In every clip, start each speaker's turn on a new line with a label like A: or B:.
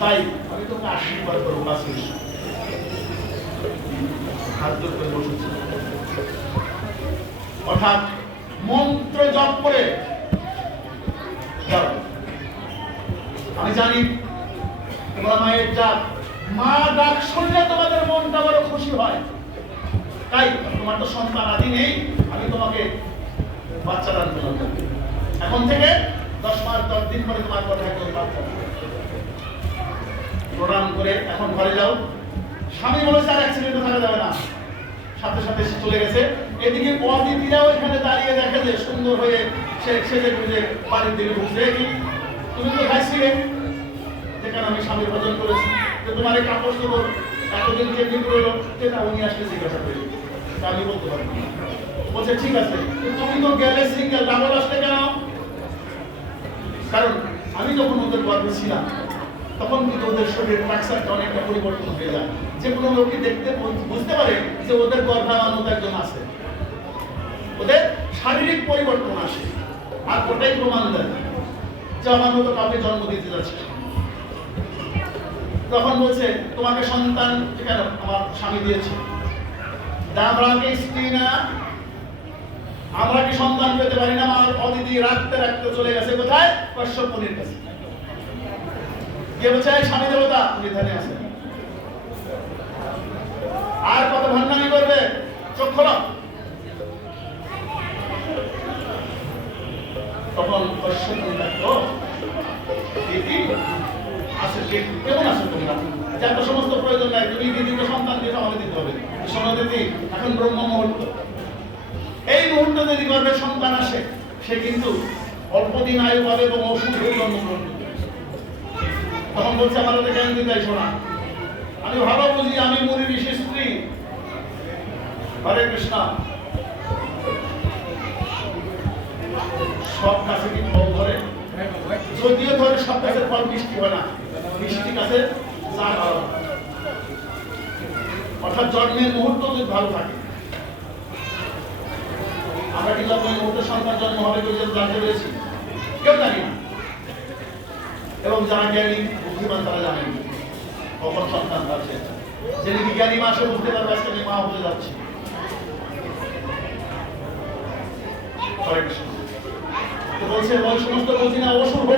A: তাই আমি তোকে আশীর্বাদ করব বসেছি অর্থাৎ মন্ত্র জপ করে আমি জানি তোমরা মায়ের ডাক মা ডাক শুনলে তোমাদের মনটা বড় খুশি হয়। তাই তোমার তো সন্তান আদি নেই, আমি তোমাকে বাচ্চা দান এখন থেকে দশ মাস, দশ দিন পরে তোমার কথা একদম বাচ্চা। প্রণাম করে এখন ঘরে যাও। স্বামী বলেছে আর অ্যাক্সিডেন্টে থাকা যাবে না। সাথে সাথে সে চলে গেছে। এদিকে অদিতিরাও এখানে দাঁড়িয়ে দেখে যে সুন্দর হয়ে সে সেজে গুজে বাড়ির দিকে ঢুকছে। কি? তুমি তো খাইছিলে যেখানে আমি স্বামীর ভজন করেছি। যে তোমার এই কাপড় চোপড় এতদিন কে বিক্রি হলো, সেটা উনি আসলে জিজ্ঞাসা করি আমি বলতে পারি বলছে, ঠিক আছে তুমি তো গেলে সিঙ্গেল ডাবল আসলে কেন? কারণ আমি যখন ওদের গর্বে ছিলাম তখন কিন্তু ওদের শরীরের স্ট্রাকচারটা অনেকটা পরিবর্তন হয়ে যায়। যে কোনো লোকই দেখতে বুঝতে পারে যে ওদের গর্ভে আমার মতো একজন আছে। ওদের শারীরিক পরিবর্তন আসে, আর ওটাই প্রমাণ দেয় যে আমার মতো কাউকে জন্ম দিতে যাচ্ছে তখন বলছে, তোমাকে সন্তান কেন আমার স্বামী দিয়েছে? দামরাকে স্ত্রী না। আমরা কি সন্তান পেতে পারি না? আমার অদিতি রাখতে রাখতে চলে গেছে। কোথায়? কশ্যপ কাছে। গিয়ে বলছে স্বামী দেবতা। আছেন আর কত ভান্ডামি করবে? চোখ তখন আছে আছো যে সমস্ত প্রয়োজন সন্তান দিতে হবে। এখন ব্রহ্ম মুহূর্ত এই মুহূর্তে যদি সন্তান আসে, সে কিন্তু অল্প দিন আয়ু পাবে এবং হয়ে জন্মগ্রহণ করবে। তখন বলছে হাতে জ্ঞান দিতে শোনা আমি ভালো বুঝি, আমি মুনি ঋষি স্ত্রী। হরে কৃষ্ণ। সব কাছে কি ফল ধরে? যদিও ধরে, সব গাছের ফল মিষ্টি হয় না। মিষ্টি গাছের চা ভালো অর্থাৎ জন্মের মুহূর্ত যদি ভালো থাকে। আমরা কি জন্মের মুহূর্তে সন্তান জন্ম হবে যেন জানতে পেরেছি? কেউ জানি না। এবং যারা জ্ঞানী বুদ্ধিমান তারা কখন সন্তান বিজ্ঞানী মাসে বুঝতে পারবে আজকে আমি মা হতে যাচ্ছি। তো বলছে ওই সমস্ত বলছি না হোক।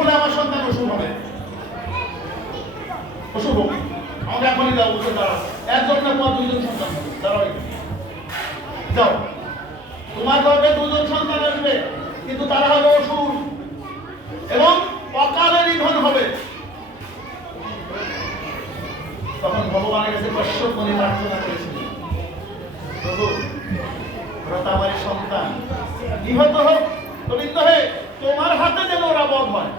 A: হলে আমার সন্তান অসুর হবে। অসুর হোক। আমাকে এখনই বলছে, দাঁড়াও। একজন না তোমার দুইজন সন্তান দাঁড়াও যাও। তোমার গর্ভে দুজন সন্তান আসবে, কিন্তু তারা হবে অসুর। এবং অকালে নিধন হবে। তখন ভগবানের কাছে কশ্যপ মনে প্রার্থনা করেছিলেন। প্রভু ওরা সন্তান। নিহত হোক গোবিন্দ হে তোমার হাতে যেন ওরা বধ হয়।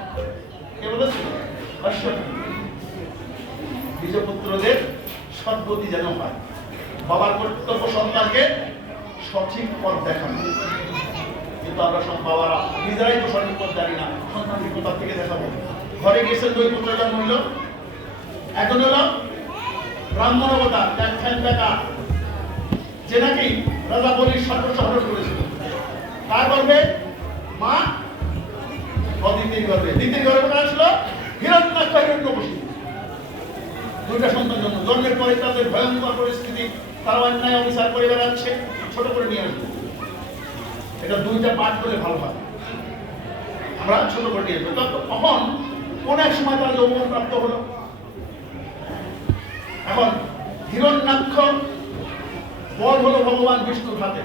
A: কে বলেছিল কশ্যপ নিজ পুত্রদের সদ্গতি যেন হয়। বাবার কর্তব্য সন্তানকে সঠিক পথ দেখানো। আমরা সব বাবারা, নিজেরাই তো সঠিক জানি না সন্তানকে কোথা থেকে দেখাবো? ঘরে গেছেন এখন হলো ব্রাহ্মণ অবতার এক ফ্যান বেকা যে নাকি রাজা বলির করেছিল। তার গর্ভে মা অদিতির গর্ভে। দ্বিতীয় গর্ভে আসলো হিরণ্যাক্ষ হিরণ্যকশিপু দুইটা সন্তান জন্ম। জন্মের পরে তাদের ভয়ঙ্কর পরিস্থিতি, তারা অন্যায় অবিচার করে বেড়াচ্ছে, ছোট করে নিয়ে আসব। এটা দুইটা পাঠ করে ভালো হয়। আমরা ছোট করে নিয়ে তখন কোন এক সময় তারা যৌবন প্রাপ্ত হলো। এখন হিরণ্যাক্ষ বল হলো ভগবান বিষ্ণুর হাতে।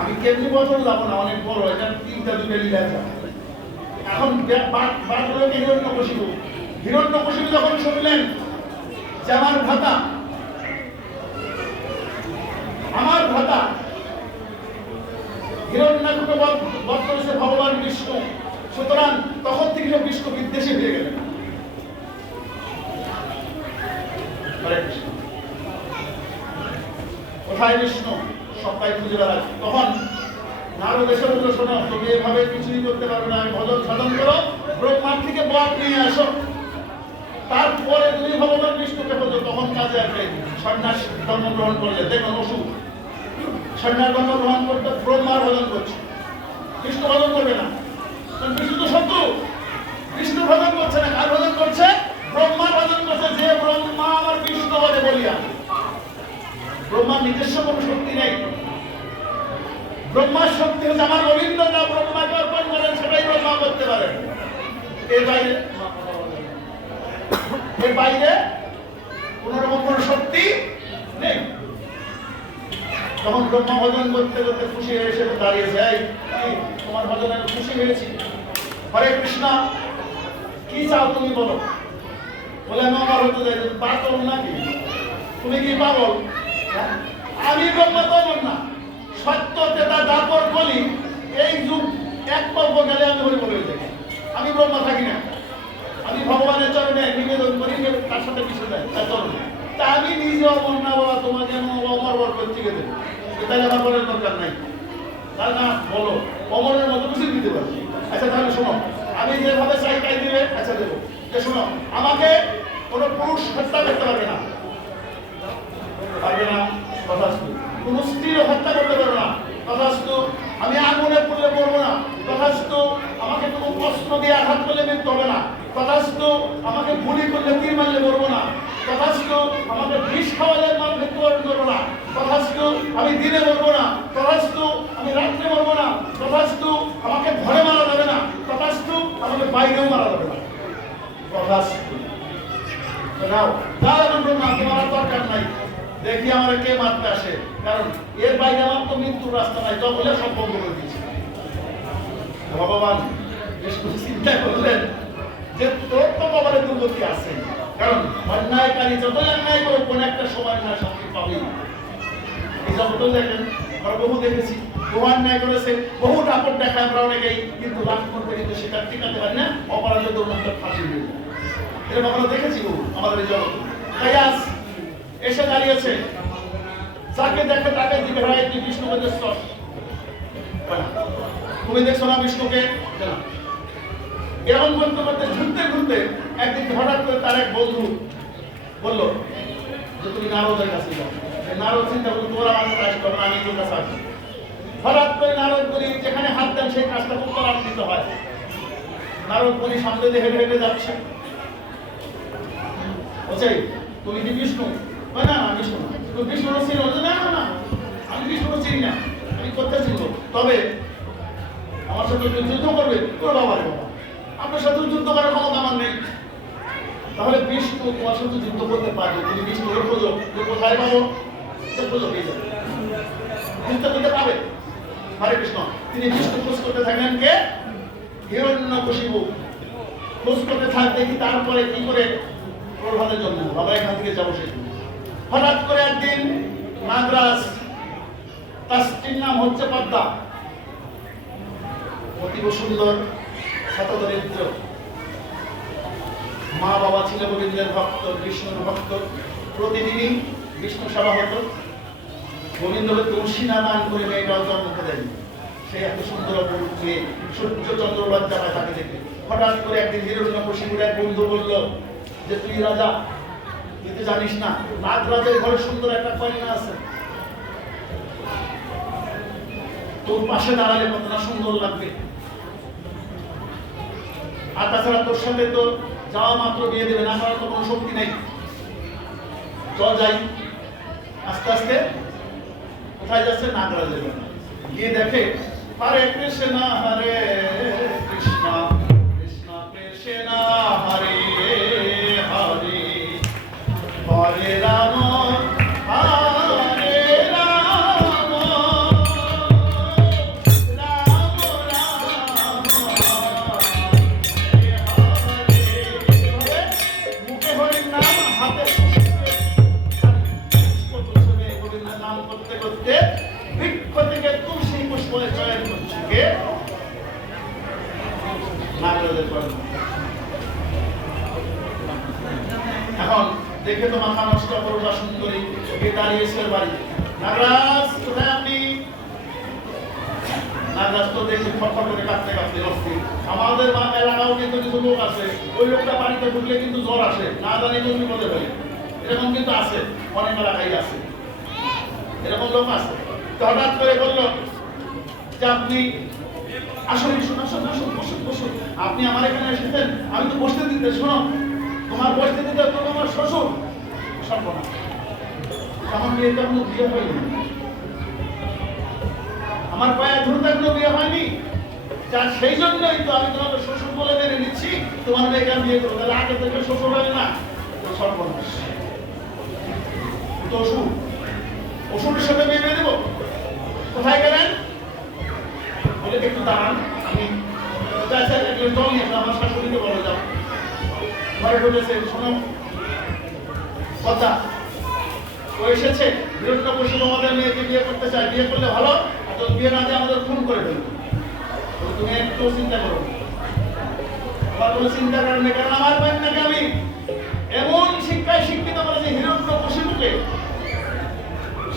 A: আমি কেমনি বছর যাব না, অনেক বড়। এটা তিনটা দুটো লীলা। এখন বাট হলো হিরণ্যকশিপু হিরণ্যকশিপু যখন শুনলেন যে আমার ভাতা আমার ভাতা ভগবান বিষ্ণু। সুতরাং তখন থেকে বিষ্ণু হয়ে গেলেন। কোথায় বিষ্ণু? খুঁজে তখন শোনো, তুমি এভাবে কিছুই করতে পারবে না, ভজন সাধন করো ব্রহ্মার থেকে বক নিয়ে আসো। তারপরে তুমি ভগবান বিষ্ণুকে বলছো তখন কাজে আসবে সন্ন্যাস ধর্ম গ্রহণ করলে অসুখ। সন্ন্যাস ধর্ম গ্রহণ করতে ব্রহ্মার ভজন করছে। কৃষ্ণ ভজন করবে না। কৃষ্ণ তো শত্রু কৃষ্ণ ভজন করছে না। কার ভজন করছে? ব্রহ্মা ভজন করছে। যে ব্রহ্মা আমার বিষ্ণু বলে বলিয়া। ব্রহ্মার নিজস্ব কোনো শক্তি নেই। ব্রহ্মার শক্তি হচ্ছে আমার রবীন্দ্রনাথ ব্রহ্মাকে অর্পণ করেন, সেটাই ব্রহ্মা করতে পারেন এর বাইরে এর বাইরে কোন রকম কোন শক্তি নেই। তখন ব্রহ্মা ভজন করতে করতে খুশি হয়ে এসে দাঁড়িয়েছে এই তোমার ভজন আমি খুশি হয়েছি। হরে কৃষ্ণ, কি চাও তুমি বলো? বলে, আমি আমার হতে যাই পাগল নাকি? তুমি কি পাগল? হ্যাঁ? আমি ব্রহ্মা তখন না, সত্য তেতা দাপর বলি, এই যুগ এক পর্ব গেলে আমি হরি বলে যাই। আমি ব্রহ্মা থাকি না। আমি ভগবানের চরণে নিবেদন করি তার সাথে মিশে যায়, তার চরণে। তা আমি নিজে অমর না বাবা তোমাকে আমি অমর বর করতে গেলে তাহলে আমার বলার দরকার নাই। তাই না? বলো। অমরের মতো কিছু দিতে পারি। আচ্ছা তাহলে শোনো। আমি যেভাবে চাই তাই দিলে আচ্ছা দেবো। যে শোনো। আমাকে কোনো পুরুষ হত্যা করতে পারবে না। পারবে না, তথাস্তু। হত্যা করতে পারবে না। তথাস্তু, আমি আগুনে না। তথাস্তু, আমাকে কোনো প্রশ্ন দিয়ে আঘাত করলে মৃত্যু হবে না। তথাস্তু, আমাকে গুলি করলে তীর মারলে মরবো না। তথাস্তু আমাকে বিষ খাওয়ালে মার মৃত্যুবরণ করব না। তথাস্তু আমি দিনে মরবো না। তথাস্তু আমি রাত্রে মরবো না। তথাস্তু আমাকে ঘরে মারা যাবে না। তথাস্তু আমাকে বাইরেও মারা যাবে না। নাও তার তোমার আর দরকার নাই। দেখি আমার কে মারতে আসে। কারণ এর বাইরে আমার তো মৃত্যুর রাস্তা নাই। জঙ্গলে সব বন্ধ করে দিয়েছে ভগবান চিন্তা করলেন যে তোর তো কপালে দুর্গতি আছে। কারণ অন্যায়কারী যতই অন্যায় করে কোন একটা সময় না শান্তি পাবেই। এই জগতেও দেখেন, আমরা বহু দেখেছি। বহু অন্যায় করেছে, বহু টাপট দেখায় আমরা অনেকেই, কিন্তু লাভ করতে কিন্তু সেটা টিকাতে পারি না অপরাধের দৌড়াতে ফাঁসি হয়ে যায় এরকম আমরা দেখেছি বহু আমাদের এই জগতে। তাই এসে দাঁড়িয়েছে, যাকে দেখে তাকে দিকে হয় তুই দেখছস তুমি দেখছ না বিষ্ণুকে। এরকম করতে করতে ঘুরতে ঘুরতে একদিন হঠাৎ করে তার এক বন্ধু বলল যে তুমি নারদের কাছে যাও। নারদ চিন্তা করল তোরা আমার আসবে না, আমি তোর কাছে আসব। হঠাৎ করে নারদ করি যেখানে হাত দেন সেই কাজটা খুব ত্বরান্বিত হয়। নারদ করি সামনে দিয়ে হেঁটে হেঁটে যাচ্ছে। বলছে তুমি কি বিষ্ণু? না না বিষ্ণু তুমি বিষ্ণু চিনো না না না আমি বিষ্ণু চিনি না আমি কোথায় চিনবো তবে আমার সাথে যুদ্ধ করবে তোর বাবা বাবা আপনার সাথে যুদ্ধ করার ক্ষমতা আমার নেই। তাহলে বিষ্ণু তোমার সাথে যুদ্ধ করতে পারবে তুমি বিষ্ণু এর খোঁজো যে কোথায় পাবো খোঁজো পেয়ে যাবে যুদ্ধ করতে পাবে হরে কৃষ্ণ। তিনি বিষ্ণু খোঁজ করতে কে? হিরণ্য খোঁজ করতে থাক, দেখি তারপরে কি করে জন্য বাবা, এখান থেকে যাব সে হঠাৎ করে একদিন নাগরাজ তার স্ত্রীর নাম হচ্ছে পদ্মা। অতীব সুন্দর। শতদরিদ্র মা বাবা ছিল গোবিন্দের ভক্ত, বিষ্ণুর ভক্ত। প্রতিদিনই বিষ্ণু সভা হতো। তুলসী না দান করে মেয়েটাও জন্মকে দেয়নি। সে এত সুন্দর মেয়ে সূর্য চন্দ্র পায় তাকে দেখে। হঠাৎ করে একদিন হিরণ্য কশিপুর এক বন্ধু বলল, যে তুই রাজা, তুই জানিস না নাগ রাজের ঘরে সুন্দর একটা কন্যা আছে। তোর পাশে দাঁড়ালে কতটা সুন্দর লাগবে। আর তাছাড়া তোর সাথে তো যাওয়া মাত্র বিয়ে দেবে না করার তো কোনো শক্তি নেই। চল যাই। আস্তে আস্তে। কোথায় যাচ্ছে নাগরাজের না। গিয়ে দেখে, হরে কৃষ্ণ হরে কৃষ্ণ কৃষ্ণ কৃষ্ণ, হরে এখন দেখে তো মাথা নষ্ট করবা সুন্দরী কে দাঁড়িয়েছে বাড়ি। নাগরাজ, কোথায় আপনি? নাগরাজ তো দেখি ফটফট করে কাঁপতে কাঁপতে অস্থির আমাদের মা এলাকাও কিন্তু কিছু লোক আছে। ওই লোকটা বাড়িতে ঢুকলে কিন্তু জ্বর আসে। না জানি তো বিপদে ফেলে এরকম কিন্তু আছে। অনেক এলাকায় আছে এরকম লোক আছে। হঠাৎ করে বলল, যে আপনি আসুন আসুন আসুন আসুন, বসুন। আপনি আমার এখানে এসেছেন, আমি তো বসতে দিতে, শোনো, তোমার বসতে দিতে তো আমার শ্বশুর। আমার কোনো বিয়ে হয়নি। আমার পায়ে ধরতে এখনও বিয়ে হয়নি। যা সেই জন্যই তো আমি তোমাকে শ্বশুর বলে মেনে নিচ্ছি, তোমার মেয়েকে আমি বিয়ে করব। তাহলে আগে থেকে শ্বশুর হবে না। সর্বনাশ। তো অসুর, অসুরের সাথে বিয়ে দিয়ে দেবো? কোথায় গেলেন? বলে একটু দাঁড়ান, আমি একজন জল আমার শাশুড়িকে বলে, যাও। ঘরে ঢুকেছে, শোনো। কথা। ও এসেছে বিরোধটা বসে আমাদের মেয়েকে বিয়ে করতে চায়। বিয়ে করলে ভালো, আর যদি বিয়ে না দিয়ে, আমাদের খুন করে দেবে তুমি একটু চিন্তা করো। আমার কোনো চিন্তা করেন না কারণ আমার কন্যাকে আমি এমন শিক্ষায় শিক্ষিত করেছি হিরণ্য কশিপুকে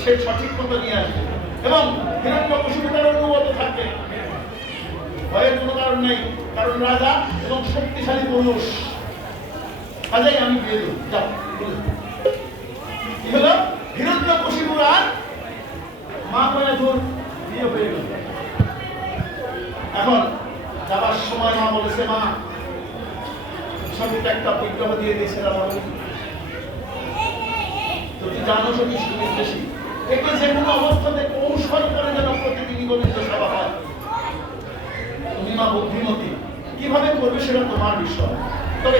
A: সে সঠিক মতো নিয়ে আসবে। এবং হিরণ্য কশিপু তার অনুগত থাকবে ভয়ের কোনো কারণ নেই, কারণ রাজা এবং শক্তিশালী পুরুষ কাজেই আমি বিয়ে দেবো। যাও কি হলো? হিরণ্য কশিপুর আর মা কয়া ধর বিয়ে হয়ে গেল। এখন যাবার সময় মা বলেছে, মা সঙ্গে একটা বিগ্রহ দিয়ে দিয়েছে আমার যদি জানো সুযোগ বেশি, একে যে কোনো অবস্থাতে কৌশল করে যেন প্রতিদিনই গোবিন্দ সভা হয়। মা বুদ্ধিমতী, কীভাবে করবে সেটা তোমার বিষয়। তবে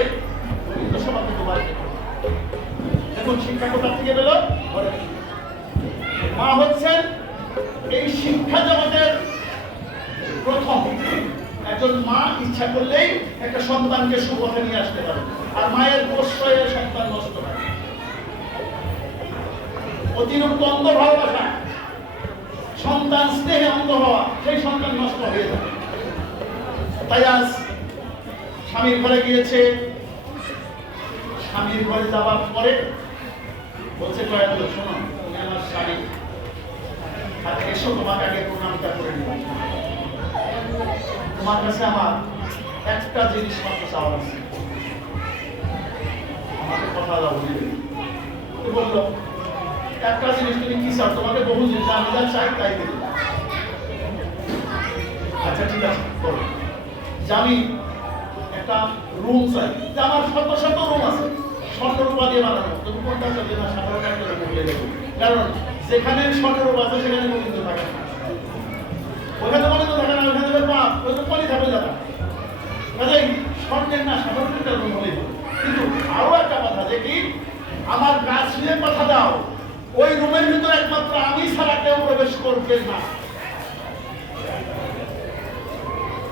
A: তোমার এখন শিক্ষা কোথা থেকে পেল? মা হচ্ছেন এই শিক্ষা জগতের প্রথম। একজন মা ইচ্ছা করলেই একটা সন্তানকে সুপথে নিয়ে আসতে পারে, আর মায়ের প্রশ্রয়ে সন্তান নষ্ট হয়। অতিরিক্ত অন্ধ ভালোবাসা, সন্তান স্নেহে অন্ধ হওয়া, সেই সন্তান নষ্ট হয়ে যাবে তাই আজ স্বামীর ঘরে গিয়েছে। স্বামীর ঘরে যাওয়ার পরে বলছে কয়েক শোনো, তুমি আমার স্বামী। আর এসো, তোমাকে আগে প্রণামটা করে তোমার কাছে আমার একটা জিনিস মাত্র চাওয়ার আছে। আমাকে কথা দাও বলল, একটা জিনিস তুমি কি চাও? তোমাকে বহু জিনিস আমি যা চাই তাই দেবো। আমি একটা রুম চাই। যে আমার শত শত রুম আছে। স্বর্ণ রূপা দিয়ে বানানো। তুমি কোনটা চাইবে না সাধারণ একটা বলে দেবো কারণ যেখানে স্বর্ণ রূপা আছে, সেখানে গোবিন্দ থাকে না। ওখানে গোবিন্দ থাকে না ওখানে দেবে পাপ। ওই তো পলি থাকবে যারা কাজেই স্বর্ণের না সাধারণ একটা রুম হলে কিন্তু আরও একটা কথা, যে কি? আমার গাছ নিয়ে কথা দাও। ওই রুমের ভিতরে একমাত্র আমি ছাড়া কেউ প্রবেশ করবে না।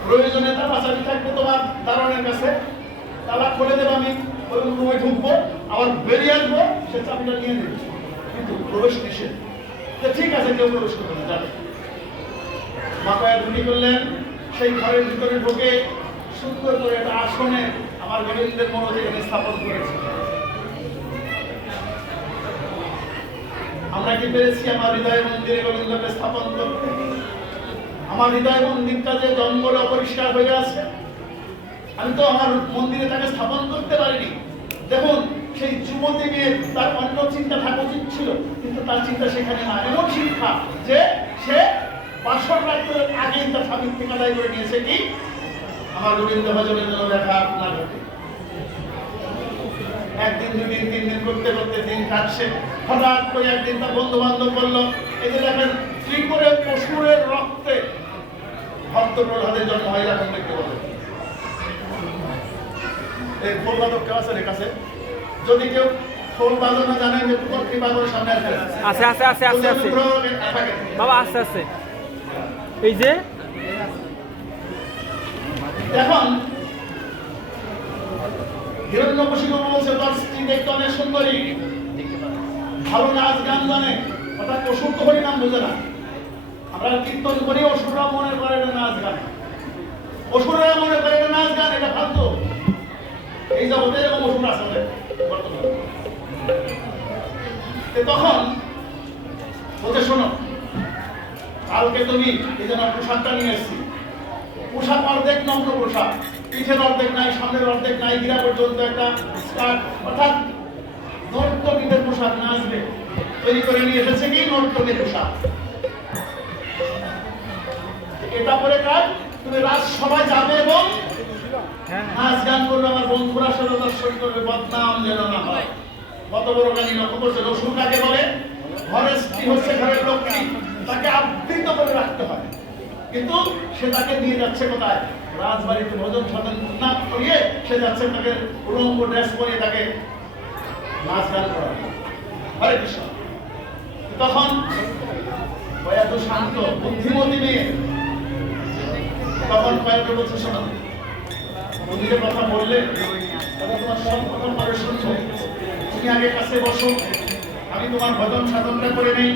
A: প্রয়োজনে তালা চাবি থাকবে তোমার দারোয়ানের কাছে। তালা খুলে দেবো আমি রুমে ঢুকবো, আবার বেরিয়ে আসব, সে চাবিটা নিয়ে নেবে। কিন্তু প্রবেশ নিষেধ। ঠিক আছে, কেউ প্রবেশ করবে না, যাবে। মাথায় ঢুকি করলেন, সেই ঘরের ভিতরে ঢুকে সুন্দর করে একটা আসনে আমার গোবিন্দের মনোযোগ এখানে স্থাপন করেছে। আমরা কি পেরেছি আমার হৃদয় মন্দিরে গোবিন্দকে স্থাপন করতে? আমার হৃদয় মন্দিরটা যে জঙ্গল অপরিষ্কার হয়ে আছে, আমি তো আমার মন্দিরে তাকে স্থাপন করতে পারিনি। দেখুন, সেই যুবতী মেয়ের তার অন্য চিন্তা থাকা উচিত ছিল, কিন্তু তার চিন্তা সেখানে না। এমন শিক্ষা যে সে বাসর রাত্রের আগেই তার স্বামীর থেকে আদায় করে নিয়েছে কি? আমার গোবিন্দ ভজনের জন্য দেখা না ঘটে। একদিন, দুদিন, তিন দিন করতে করতে দিন কাটছে। হঠাৎ করে একদিন তার বন্ধু বান্ধব বলল এই যে দেখেন কি করে পশুরের রক্তে ভক্ত প্রহ্লাদের জন্ম হয় এখন দেখতে বলে এই খোল বাদক কেউ আছে কাছে? যদি কেউ খোল বাজানো জানেন যে পক্ষী বাদকের সামনে আসে।
B: আছে, আছে, আছে, আছে, আছে। বাবা আস্তে আস্তে এই যে?
A: এখন হিরণ্যকশিপু বলছে তার স্ত্রী দেখতে অনেক সুন্দরী। ভালো নাচ গান জানে। অর্থাৎ অসুর তো হরি নাম বোঝে না। আমরা কীর্তন করি অসুররা মনে করে এটা নাচ গান। অসুররা মনে করে এটা নাচ গান, এটা ফালতু। এই জগতে এরকম অসুর আছে বর্তমানে। তখন বলতে শোনো, কালকে তুমি এই জন্য পোশাকটা নিয়ে এসেছি। পোশাক অর্ধেক নগ্ন পোশাক। পিঠের অর্ধেক নাই, সামনের অর্ধেক নাই, গিরা পর্যন্ত একটা স্কার্ট অর্থাৎ নর্তকীদের পোশাক নাচবে। তৈরি করে নিয়ে এসেছে কি? নর্তকীর পোশাক। এটা পরে কাজ তুমি রাজসভায় যাবে এবং নাচ গান করবে, আমার বন্ধুরা সাথে দর্শন করবে, বদনাম যেন না হয়। কত বড় গানি লক্ষ্য করছে? রসুন কাকে বলে? ঘরের স্ত্রী হচ্ছে ঘরের লক্ষ্মী? তাকে আবৃত করে রাখতে হয়। কিন্তু সে তাকে নিয়ে যাচ্ছে কোথায়? রাজবাড়িতে ভোজন সাধন না করিয়ে সে যাচ্ছে তাকে উলঙ্গ ড্রেস পরিয়ে তাকে নাচ গান করা হরে কৃষ্ণ। তখন ওই এত শান্ত, বুদ্ধিমতী মেয়ে। তখন কয়েকটা বলছে শোনা তুমি কথা বললে তোমার সব কথা পরে শুনছো? তুমি আগে কাছে বসো। আমি তোমার ভজন সাধনটা করে নেই।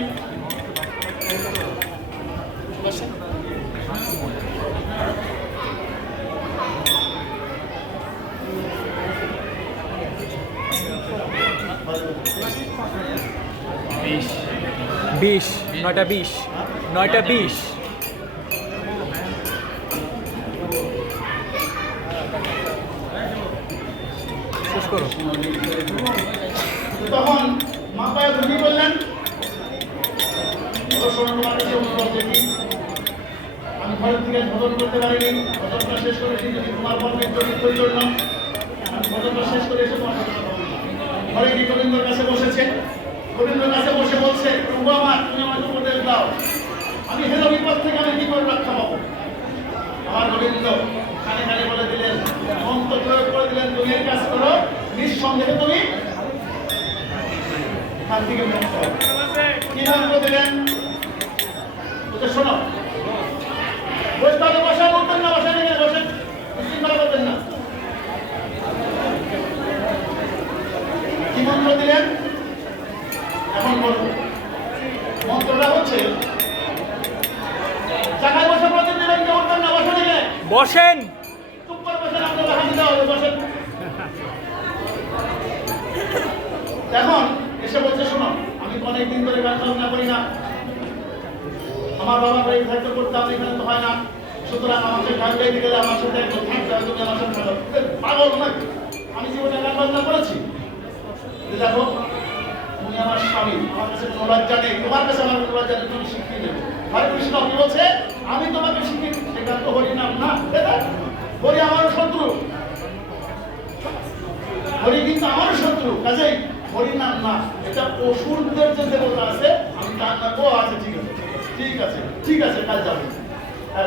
B: বিশ, নয়টা বিশ নয়টা বিশ। শেষ করো।
A: তখন মা পায়ে বললেন "ওগো শোনো, তোমার কাছে অনুরোধ দেখি আমি ঘরের থেকে ভজন করতে পারিনি, ভজনটা শেষ করেছি তোমার চরিত্রের জন্য ভজনটা শেষ করে এসে তোমার। ঘরে গিয়ে গোবিন্দর কাছে বসেছে। গোবিন্দর কাছে বসে বলছে প্রভু আমার তুমি আমাকে উপদেশ দাও। আমি হেলো বিপদ থেকে আমি কি করে রক্ষা পাবো? আমার গোবিন্দ কানে কানে বলে দিলেন মন্ত্র প্রয়োগ করে দিলেন, তুমি এই কাজ করো, নিঃসন্দেহে তুমি এখান থেকে মুক্ত কি মন্ত্র দিলেন? ওকে শোনো বসতে বসা বলতেন না বসা নেবেন বসেন চিন্তা করবেন না। কি মন্ত্র দিলেন? এখন বলব মন্ত্রটা হচ্ছে জায়গায় বসে প্রতিদিন দিবেন কেউ উঠবেন না বসে নেবেন
B: বসেন।
A: চুপ করে বসেন আপনার হাত দিতে হবে বসেন। এখন এসে বলছে শোনো আমি অনেকদিন ধরে বাজনা করি না। আমার বাবা বাড়ি থাকতে করতাম এখানে তো হয় না। সুতরাং আমাকে গান গাইতে গেলে আমার সাথে একজন থাকতে হবে তুমি আমার সাথে পাগল নাকি? আমি জীবনে গান বাজনা করেছি। দেখো আমার স্বামী আমার কাছে তোমার কাছে আমার কোনো লজ্জা তুমি শিখিয়ে দেবে হরে কৃষ্ণ কি বলছে, আমি তোমাকে শিখিয়ে সে গান তো হরি নাম না হরি আমার শত্রু। হরি কিন্তু আমার শত্রু, কাজেই হরি নাম না। এটা অসুরদের যে দেবতা আছে, আমি তার নাম ও আছে, ঠিক আছে ঠিক আছে ঠিক আছে, কাল যাবে।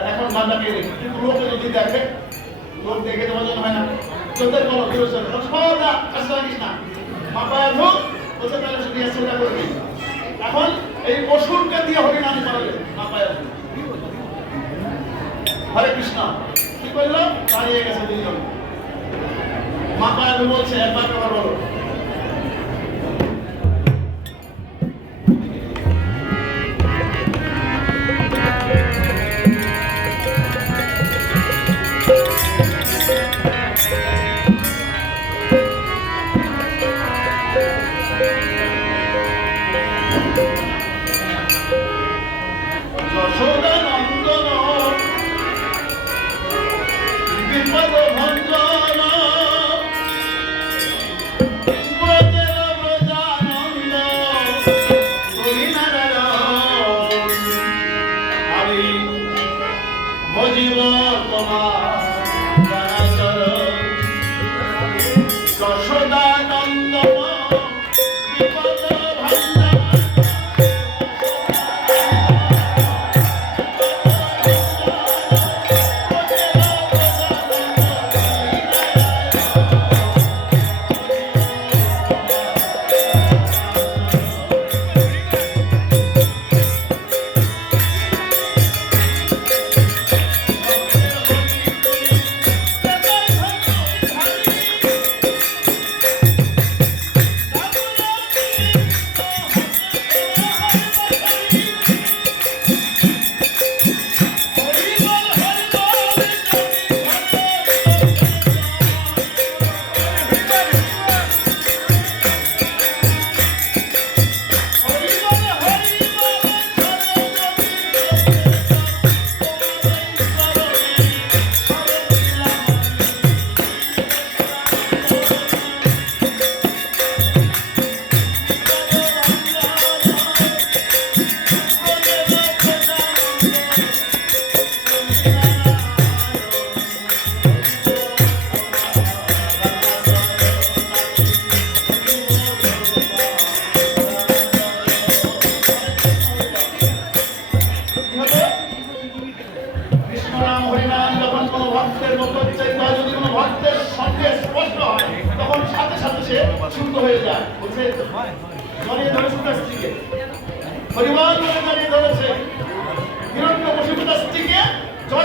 A: এখন গানটাকে কিন্তু লোকে যদি দেখে, লোক দেখে দেওয়ার জন্য হয় না। তোদের বলো, বিরোধ সদা না। মাপায় হোক এখন এই অসুরকে দিয়ে হরিনাম করালে মাপায় পায় হরে কৃষ্ণ, কি করল? দাঁড়িয়ে গেছে দুজন মাপায় বলছে, একবার একবার বলো।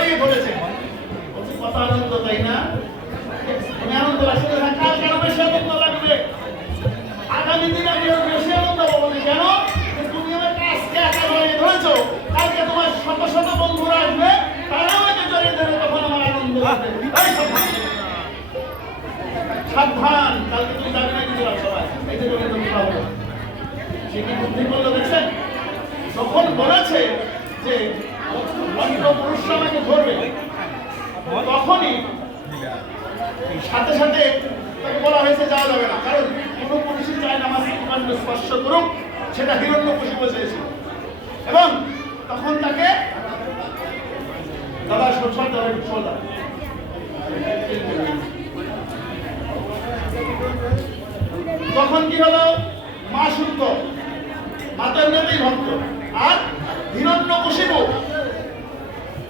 A: জড়িয়ে ধরেছে বলছে আনন্দ তাই না? তুমি আনন্দ লাগছে কাল কেন বেশি আনন্দ লাগবে? আগামী দিনে আমি বেশি আনন্দ পাবো না। কেন? তুমি আমাকে আজকে একা জড়িয়ে ধরেছো। কালকে তোমার শত শত বন্ধুরা আসবে, তারা আমাকে জড়িয়ে ধরে তখন আমার আনন্দ সাবধান। কালকে তুমি যাবে না কিন্তু সবাই। এই যে জড়িয়ে ধরতে পারব সে কি বুদ্ধি করল দেখছেন? যখন বলেছে যে পুরুষরা আমাকে ধরবে, তখনই সাথে সাথে বলা হয়েছে, যাওয়া যাবে না। কারণ না স্পর্শ করুক, সেটা চেয়েছিল এবং তখন তাকে দাদা তখন কি হলো? মা শুদ্ধ মাতার নেতেই ভক্ত আর হিরণ্য কশিবু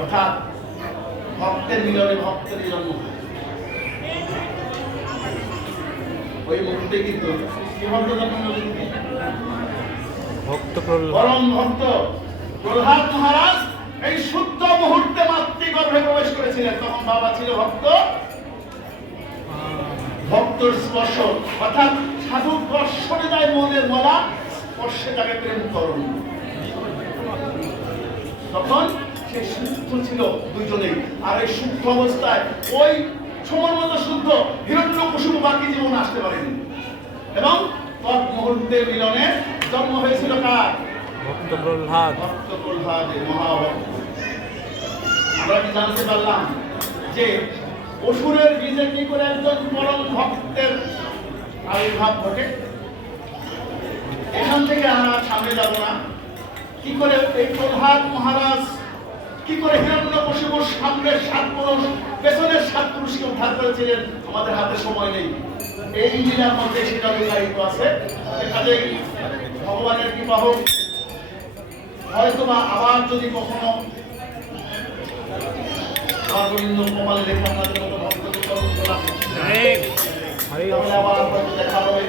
A: অর্থাৎ ভক্তের মিলনে ভক্তের জন্ম। হয়। ওই মুহূর্তে কিন্তু ভক্ত পরম ভক্ত প্রহ্লাদ মহারাজ এই শুদ্ধ মুহূর্তে মাতৃগর্ভে প্রবেশ করেছিলেন। তখন বাবা ছিল ভক্ত। ভক্তর স্পর্শ। অর্থাৎ সাধু দর্শনে যায় মনের মলা স্পর্শে তাকে প্রেম করুন। তখন সে শুদ্ধ ছিল দুজনেই আর এই শুদ্ধ অবস্থায় ওই সময় মতো শুদ্ধ হিরণ্য কুসুম বাকি জীবন আসতে পারেনি। এবং তৎ মুহূর্তে মিলনে জন্ম হয়েছিল কার? আমরা কি জানতে পারলাম যে অসুরের বীজে কি করে একজন পরম ভক্তের আবির্ভাব ঘটে? এখান থেকে আমরা সামনে যাব না। কি করে এই প্রহ্লাদ মহারাজ কি করে হিরণ্যকশিপুর সামনের সাত পুরুষ, পেছনের সাত পুরুষকে উদ্ধার করেছিলেন? আমাদের হাতে সময় নেই। এই লীলার মধ্যে সেটা বিস্তারিত আছে। এখানে ভগবানের কৃপা হোক। হয়তোবা আবার যদি কখনো সর্বনিম্ন কপালে লেখা আপনাদের মতো ভক্তকে দেখা হবে।